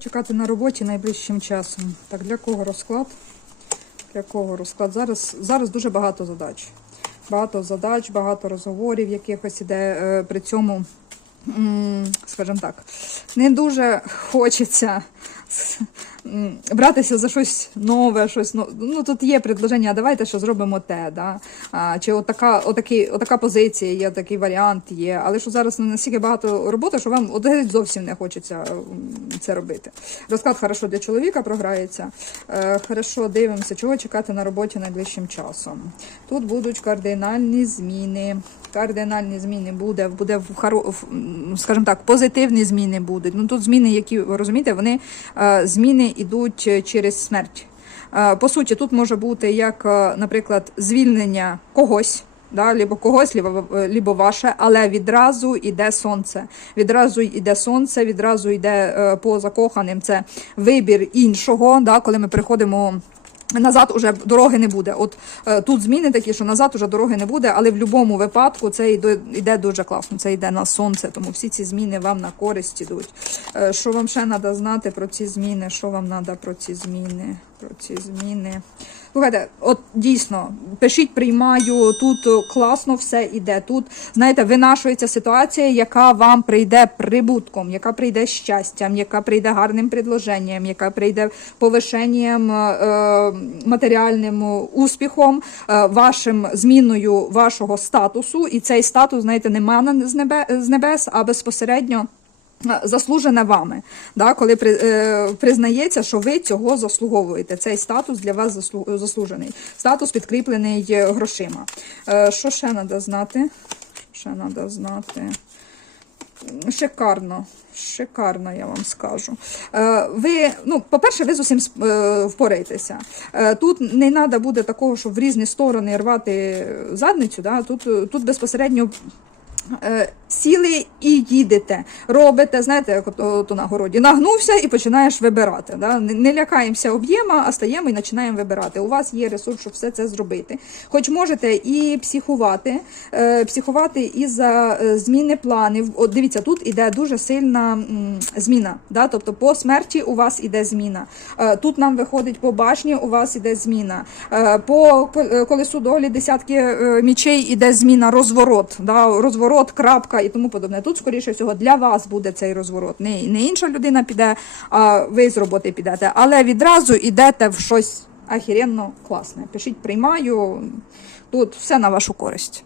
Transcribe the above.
Чекати на роботі найближчим часом. Так, для кого розклад? Для кого розклад? Зараз, зараз дуже багато задач. Багато задач, багато розговорів якихось іде. Е, При цьому, скажімо так, не дуже хочеться братися за щось нове, щось ну, ну тут є предложення, а давайте що зробимо те, да? а, чи отака, отакий, отака позиція є, такий варіант є. Але що зараз настільки багато роботи, що вам зовсім не хочеться це робити. Розклад хорошо для чоловіка програється. Е, хорошо, дивимося, чого чекати на роботі найближчим часом. Тут будуть кардинальні зміни. Кардинальні зміни буде, буде в хоро, скажімо так, позитивні зміни будуть. Ну тут зміни, які розумієте, вони е, зміни йдуть е, через смерть. Е, По суті, тут може бути як, е, наприклад, звільнення когось. Да, либо когось, либо, либо ваше, але відразу йде сонце. Відразу йде сонце, відразу йде по закоханим. Це вибір іншого. Да, коли ми приходимо. Назад уже дороги не буде. От е, тут зміни такі, що назад уже дороги не буде, але в будь-якому випадку це йде, дуже класно. Це йде на сонце, тому всі ці зміни вам на користь ідуть. Е, що вам ще треба знати про ці зміни? Що вам треба про ці зміни? Про ці зміни. Слухайте, от дійсно, пишіть, приймаю, тут класно все іде. Тут, знаєте, винашується ситуація, яка вам прийде прибутком, яка прийде щастям, яка прийде гарним предложенням, яка прийде повишенням е, матеріальним успіхом, е, вашим зміною вашого статусу. І цей статус, знаєте, не мана з небе- з небес, а безпосередньо. Е, Заслужене вами, да, коли при, е, признається, що ви цього заслуговуєте. Цей статус для вас заслу, заслужений. Статус підкріплений е, грошима. Е, що ще треба знати? Ще треба знати? Шикарно, шикарно, я вам скажу. Е, ви, ну, по-перше, ви з усім е, впораєтеся. Е, Тут не треба буде такого, щоб в різні сторони рвати задницю. Да? Тут, е, тут безпосередньо е, сіли і їдете. Робите, знаєте, як от, на городі, нагнувся і починаєш вибирати. Да? Не, лякаємося об'єма, а стаємо і починаємо вибирати. У вас є ресурс, щоб все це зробити. Хоч можете і психувати, е, психувати і за е, зміни планів. От дивіться, тут іде дуже сильна зміна. Да? Тобто по смерті у вас іде зміна. Е, Тут нам виходить по башні, у вас іде зміна. Е, По е, колесу долі десятки е, мічей іде зміна, розворот, да? Розворот, крапка і тому подобне. Тут, скоріше всього, для вас буде цей розворот. Не, не інша людина піде, а ви з роботи підете. Але відразу йдете в щось ахіренно класне. Пишіть, приймаю. Тут все на вашу користь.